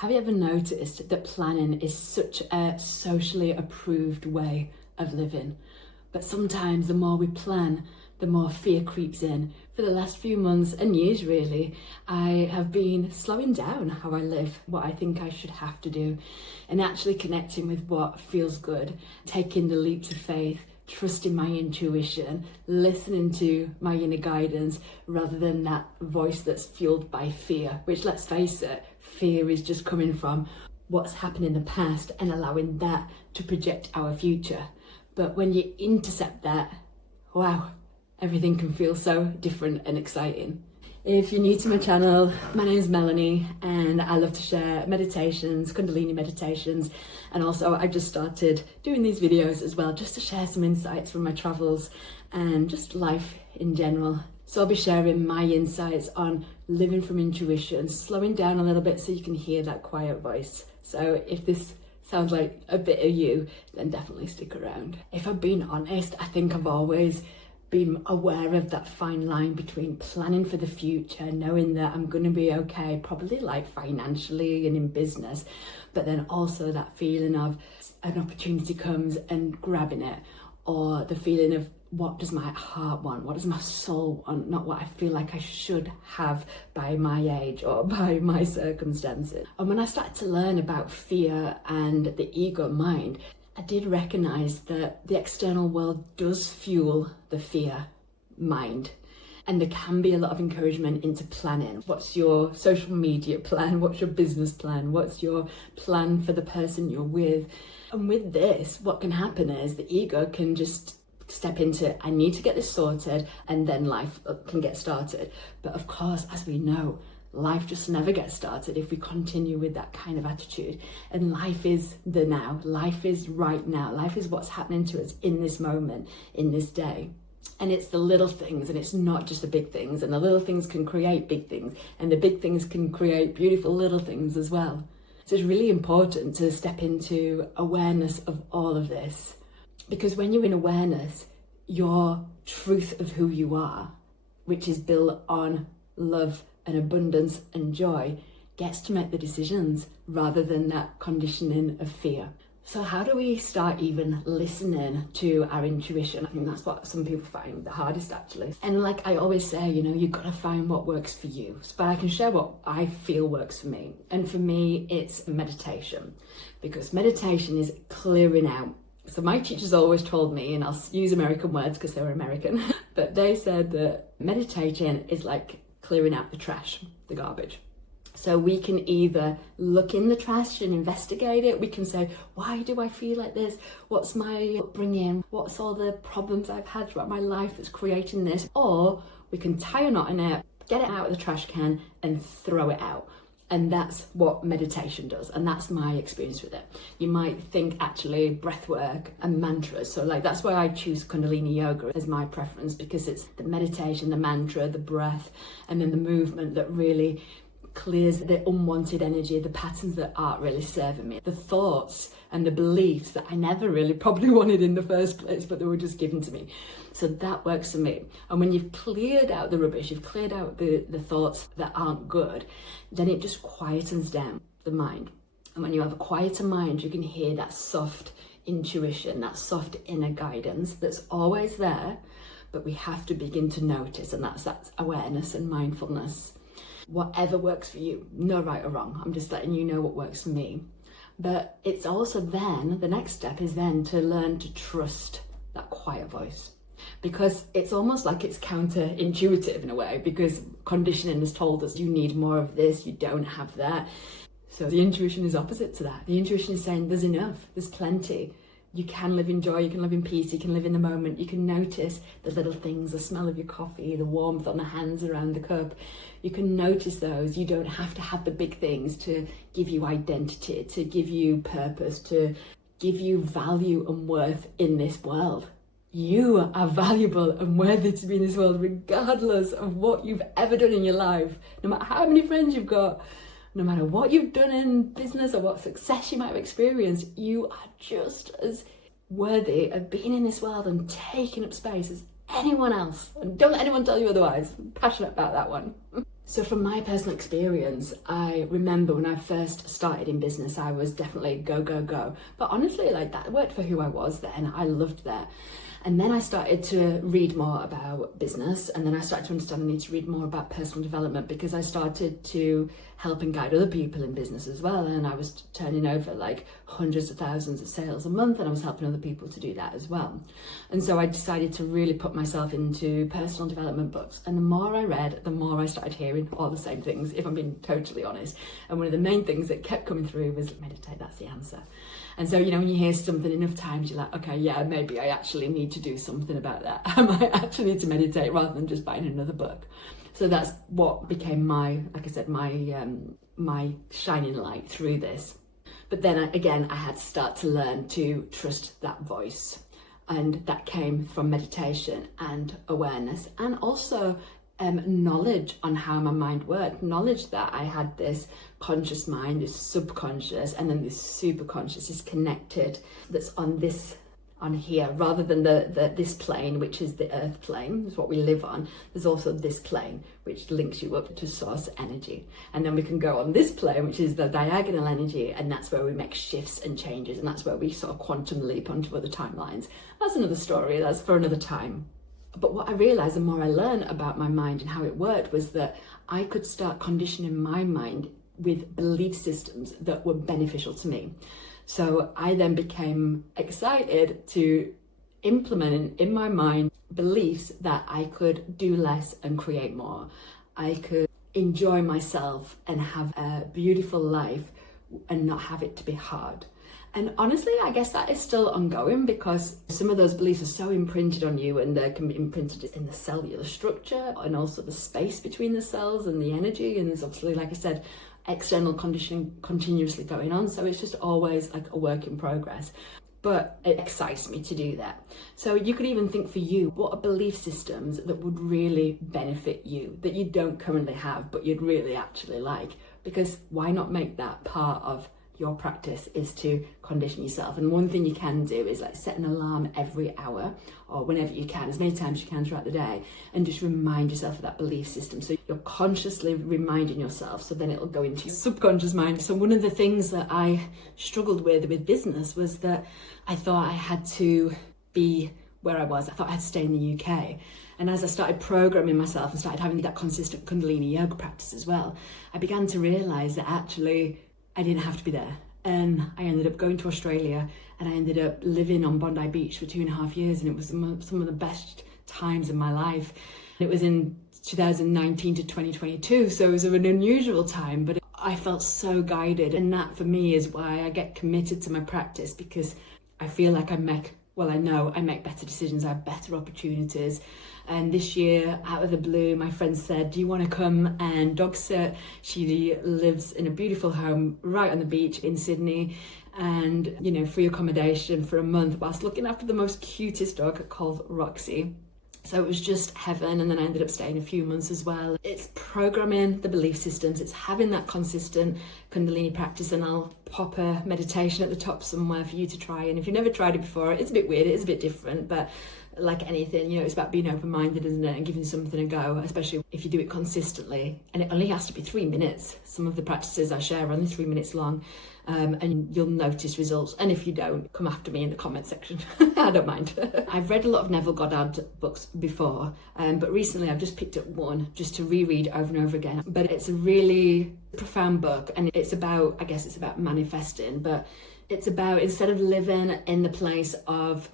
Have you ever noticed that planning is such a socially approved way of living? But sometimes the more we plan, the more fear creeps in. For the last few months and years really, I have been slowing down how I live, what I think I should have to do, and actually connecting with what feels good, taking the leaps of faith, trusting my intuition, listening to my inner guidance rather than that voice that's fueled by fear, which, let's face it, fear is just coming from what's happened in the past and allowing that to project our future. But when you intercept that, wow, everything can feel so different and exciting. If you're new to my channel, my name is Melanie and I love to share meditations, Kundalini meditations, and also I just started doing these videos as well just to share some insights from my travels and just life in general. So I'll be sharing my insights on living from intuition, slowing down a little bit so you can hear that quiet voice. So if this sounds like a bit of you, then definitely stick around. If I'm being honest, I think I've always been aware of that fine line between planning for the future, knowing that I'm going to be okay, probably like financially and in business, but then also that feeling of an opportunity comes and grabbing it, or the feeling of what does my heart want, what does my soul want, not what I feel like I should have by my age or by my circumstances. And when I started to learn about fear and the ego mind, I did recognise that the external world does fuel the fear mind, and there can be a lot of encouragement into planning. What's your social media plan? What's your business plan? What's your plan for the person you're with? And with this, what can happen is the ego can just step into, I need to get this sorted, and then life can get started. But of course, as we know, life just never gets started if we continue with that kind of attitude. And life is the now, life is right now, life is what's happening to us in this moment, in this day. And it's the little things, and it's not just the big things, and the little things can create big things, and the big things can create beautiful little things as well. So it's really important to step into awareness of all of this, because when you're in awareness, your truth of who you are, which is built on love and abundance and joy, gets to make the decisions rather than that conditioning of fear. So how do we start even listening to our intuition? I think that's what some people find the hardest, actually. And like I always say, you've got to find what works for you. But I can share what I feel works for me. And for me, it's meditation, because meditation is clearing out. So my teachers always told me, and I'll use American words because they were American, but they said that meditation is like clearing out the trash, the garbage. So we can either look in the trash and investigate it. We can say, why do I feel like this? What's my upbringing? What's all the problems I've had throughout my life that's creating this? Or we can tie a knot in it, get it out of the trash can and throw it out. And that's what meditation does. And that's my experience with it. You might think actually breath work and mantras. So like that's why I choose Kundalini yoga as my preference, because it's the meditation, the mantra, the breath, and then the movement that really clears the unwanted energy, the patterns that aren't really serving me, the thoughts and the beliefs that I never really probably wanted in the first place, but they were just given to me. So that works for me. And when you've cleared out the rubbish, you've cleared out the thoughts that aren't good, then it just quietens down the mind. And when you have a quieter mind, you can hear that soft intuition, that soft inner guidance that's always there, but we have to begin to notice, and that's awareness and mindfulness. Whatever works for you, no right or wrong. I'm just letting you know what works for me. But it's also then, the next step is then to learn to trust that quiet voice. Because it's almost like it's counterintuitive in a way, because conditioning has told us you need more of this, you don't have that. So the intuition is opposite to that. The intuition is saying there's enough, there's plenty. You can live in joy, you can live in peace, you can live in the moment, you can notice the little things, the smell of your coffee, the warmth on the hands around the cup. You can notice those. You don't have to have the big things to give you identity, to give you purpose, to give you value and worth in this world. You are valuable and worthy to be in this world, regardless of what you've ever done in your life. No matter how many friends you've got, no matter what you've done in business or what success you might have experienced, you are just as worthy of being in this world and taking up space as anyone else. And don't let anyone tell you otherwise. I'm passionate about that one. So from my personal experience, I remember when I first started in business, I was definitely go, go, go. But honestly, like that worked for who I was then. I loved that. And then I started to read more about business, and then I started to understand I need to read more about personal development, because I started to help and guide other people in business as well. And I was turning over like hundreds of thousands of sales a month, and I was helping other people to do that as well. And so I decided to really put myself into personal development books. And the more I read, the more I started hearing all the same things, if I'm being totally honest. And one of the main things that kept coming through was meditate, that's the answer. And so, you know, when you hear something enough times, you're like, okay, yeah, maybe I actually need to do something about that. I might actually need to meditate rather than just buying another book. So that's what became my, like I said, my shining light through this. But then again, I had to start to learn to trust that voice. And that came from meditation and awareness, and also knowledge on how my mind worked, knowledge that I had this conscious mind, this subconscious, and then this superconscious is connected, that's on here, rather than this plane, which is the earth plane, is what we live on. There's also this plane which links you up to source energy, and then we can go on this plane, which is the diagonal energy, and that's where we make shifts and changes, and that's where we sort of quantum leap onto other timelines. That's another story, that's for another time. But what I realized the more I learned about my mind and how it worked was that I could start conditioning my mind with belief systems that were beneficial to me. So I then became excited to implement in my mind beliefs that I could do less and create more. I could enjoy myself and have a beautiful life and not have it to be hard. And honestly, I guess that is still ongoing, because some of those beliefs are so imprinted on you, and they can be imprinted in the cellular structure and also the space between the cells and the energy. And there's obviously, like I said, external conditioning continuously going on. So it's just always like a work in progress. But it excites me to do that. So you could even think for you, what are belief systems that would really benefit you, that you don't currently have, but you'd really actually like? Because why not make that part of your practice, is to condition yourself. And one thing you can do is like set an alarm every hour, or whenever you can, as many times as you can throughout the day, and just remind yourself of that belief system. So you're consciously reminding yourself, so then it'll go into your subconscious mind. So one of the things that I struggled with business was that I thought I had to be where I was. I thought I had to stay in the UK. And as I started programming myself and started having that consistent Kundalini yoga practice as well, I began to realize that actually I didn't have to be there. And I ended up going to Australia, and I ended up living on Bondi Beach for 2.5 years, and it was some of the best times in my life. It was in 2019 to 2022, so it was an unusual time, but I felt so guided. And that for me is why I get committed to my practice, because I feel like I make better decisions, I have better opportunities. And this year, out of the blue, my friend said, do you want to come and dog sit? She lives in a beautiful home right on the beach in Sydney, and, you know, free accommodation for a month whilst looking after the most cutest dog called Roxy. So it was just heaven. And then I ended up staying a few months as well. It's programming the belief systems. It's having that consistent Kundalini practice, and I'll pop a meditation at the top somewhere for you to try. And if you've never tried it before, it's a bit weird, it's a bit different, but like anything, you know, it's about being open-minded, isn't it? And giving something a go, especially if you do it consistently. And it only has to be 3 minutes. Some of the practices I share are only 3 minutes long. And you'll notice results. And if you don't, come after me in the comment section. I don't mind. I've read a lot of Neville Goddard books before, but recently I've just picked up one just to reread over and over again. But it's a really profound book, and it's about, I guess it's about manifesting, but it's about, instead of living in the place of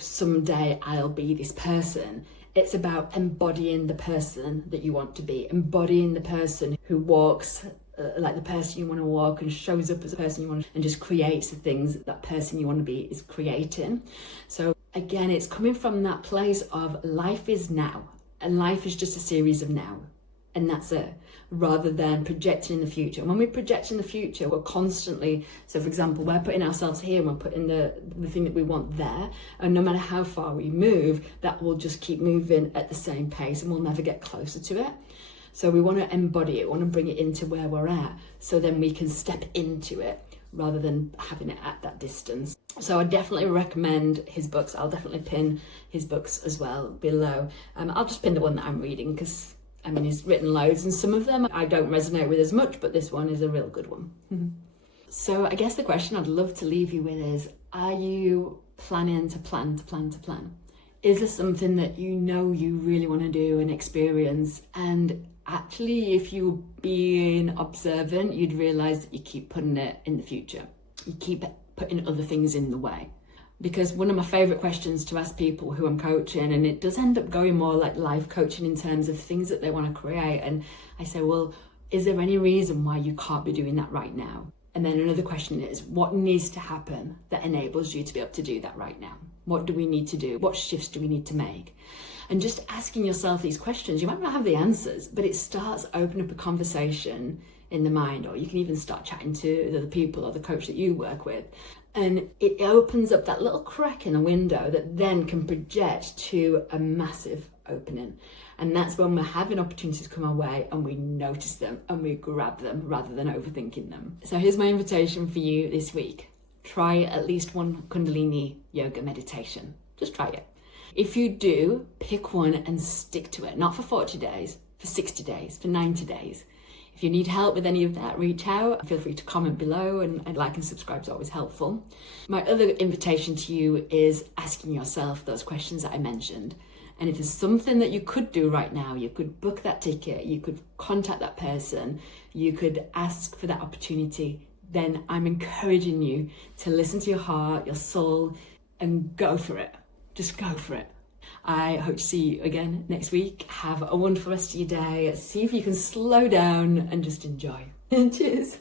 someday I'll be this person, it's about embodying the person that you want to be, embodying the person who walks like the person you want to walk, and shows up as a person you want to, and just creates the things that person you want to be is creating. So again, it's coming from that place of life is now, and life is just a series of now, and that's it, rather than projecting in the future. And when we project in the future, we're constantly, so for example, we're putting ourselves here, and we're putting the thing that we want there, and no matter how far we move, that will just keep moving at the same pace, and we'll never get closer to it. So we want to embody it, we want to bring it into where we're at, so then we can step into it rather than having it at that distance. So I definitely recommend his books. I'll definitely pin his books as well below. I'll just pin the one that I'm reading because he's written loads, and some of them I don't resonate with as much, but this one is a real good one. So I guess the question I'd love to leave you with is, are you planning to plan? Is there something that you know you really want to do and experience? And actually, if you're being observant, you'd realise that you keep putting it in the future. You keep putting other things in the way. Because one of my favourite questions to ask people who I'm coaching, and it does end up going more like life coaching in terms of things that they want to create. And I say, well, is there any reason why you can't be doing that right now? And then another question is, what needs to happen that enables you to be able to do that right now? What do we need to do? What shifts do we need to make? And just asking yourself these questions, you might not have the answers, but it starts opening up a conversation in the mind, or you can even start chatting to the other people or the coach that you work with. And it opens up that little crack in a window that then can project to a massive opening. And that's when we're having opportunities come our way and we notice them and we grab them rather than overthinking them. So here's my invitation for you this week. Try at least one Kundalini yoga meditation. Just try it. If you do, pick one and stick to it. Not for 40 days, for 60 days, for 90 days. If you need help with any of that, reach out. Feel free to comment below, and like and subscribe is always helpful. My other invitation to you is asking yourself those questions that I mentioned. And if there's something that you could do right now, you could book that ticket, you could contact that person, you could ask for that opportunity, then I'm encouraging you to listen to your heart, your soul, and go for it. Just go for it. I hope to see you again next week. Have a wonderful rest of your day. See if you can slow down and just enjoy. Cheers.